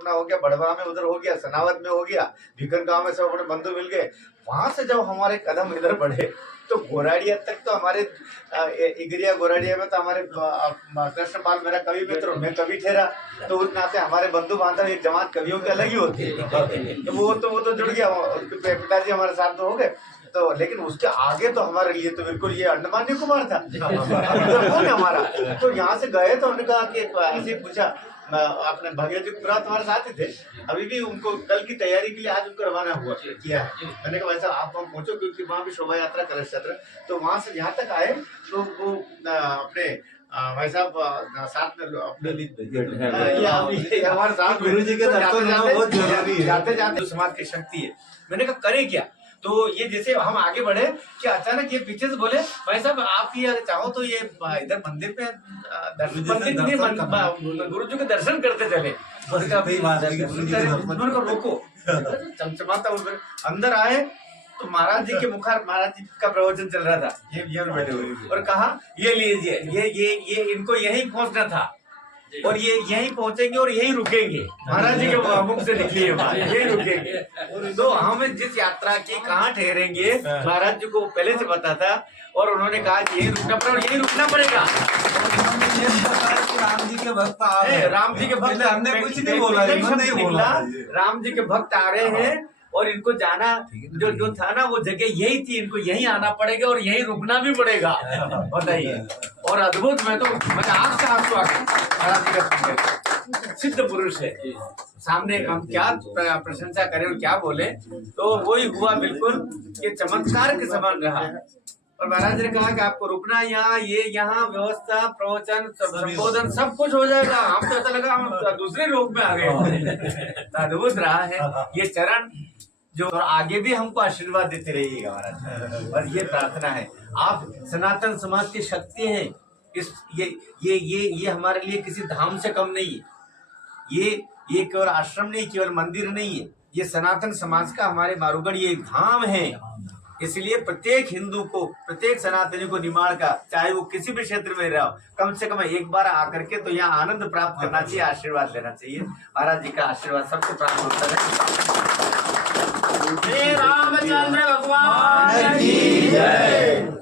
अपना हो गया, बड़वा में उधर हो गया, सनावत में हो गया, भीकर गांव में सब अपने बंधु मिल गए। वहां से जब हमारे कदम इधर बढ़े तो गोराड़िया तक तो हमारे इगरिया गोराड़िया में तो हमारे कृष्णपाल मेरा कवि मित्र, मैं कवि ठहरा, तो उस नाते हमारे बंधु बांधव एक जमात कवियों की अलग ही होती है। तो वो तो जुड़ गया, उसके पिताजी हमारे साथ तो हो गए। तो लेकिन उसके आगे तो हमारे लिए तो बिल्कुल ये अंडमान निकोबार था। कौन है हमारा? तो यहाँ से गए तो उन्होंने कहा कि ऐसे पूछा, अपने भगत जी पूरा तुम्हारे साथ ही थे, अभी भी उनको कल की तैयारी के लिए आज उनको रवाना हुआ किया है। मैंने कहा वैसा आप वहाँ पहुंचो, क्योंकि वहाँ भी शोभा यात्रा कलश यात्रा, तो वहां से यहाँ तक आए तो वो अपने भाई साहब साथ में अपने हमारे साथ गुरु जी के जाते जाते समाज की शक्ति है। मैंने कहा करे क्या? तो ये जैसे हम आगे बढ़े कि अचानक ये पीछे से बोले भाई साहब आप ये चाहो तो ये इधर मंदिर पे गुरु जी के दर्शन करते चले। रोको, चमचमाता अंदर आए तो महाराज जी के मुखार महाराज जी का प्रवचन चल रहा था, ये बैठे हुए, और कहा ये लीजिए, ये इनको यही पहुंचना था और ये यहीं पहुंचेंगे और यहीं रुकेंगे। महाराज जी के मुख से निकली है बात, यहीं रुकेंगे। तो हमें जिस यात्रा की कहाँ ठहरेंगे महाराज जी को पहले से पता था, और उन्होंने कहा कि यहीं रुकना पड़ेगा, यहीं रुकना पड़ेगा। राम जी के भक्त आ रहे हैं, राम जी के भक्त, हमने कुछ नहीं बोला, राम जी के भक्त आ रहे हैं और इनको जाना जो था ना वो जगह यही थी, इनको यहीं आना पड़ेगा और यहीं रुकना भी पड़ेगा। बताइए, और अद्भुत, मैं आँख से आंसू आ गए। सिद्ध पुरुष है सामने, हम क्या प्रशंसा करें और क्या बोले, तो वही हुआ बिल्कुल, ये चमत्कार के समान रहा। और महाराज ने कहा कि आपको रुकना यहाँ, ये यहाँ व्यवस्था, प्रवचन, संबोधन सब कुछ हो जाएगा। हम तो ऐसा लगा हम दूसरे लोक में आ गए। अद्भुत रहा है ये चरण जो, और आगे भी हमको आशीर्वाद देते रहिएगा महाराज। और ये प्रार्थना है, आप सनातन समाज की शक्ति हैं। इस ये हमारे लिए किसी धाम से कम नहीं है। ये केवल आश्रम नहीं, केवल मंदिर नहीं है, ये सनातन समाज का, हमारे मारूगढ़ ये एक धाम है। इसलिए प्रत्येक हिंदू को, प्रत्येक सनातनी को निमाड़ का, चाहे वो किसी भी क्षेत्र में रहो, कम से कम एक बार आकर के तो यहाँ आनंद प्राप्त करना चाहिए, आशीर्वाद लेना चाहिए। महाराज जी का आशीर्वाद सबको प्राप्त होता है। रामचंद्र भगवान की जय।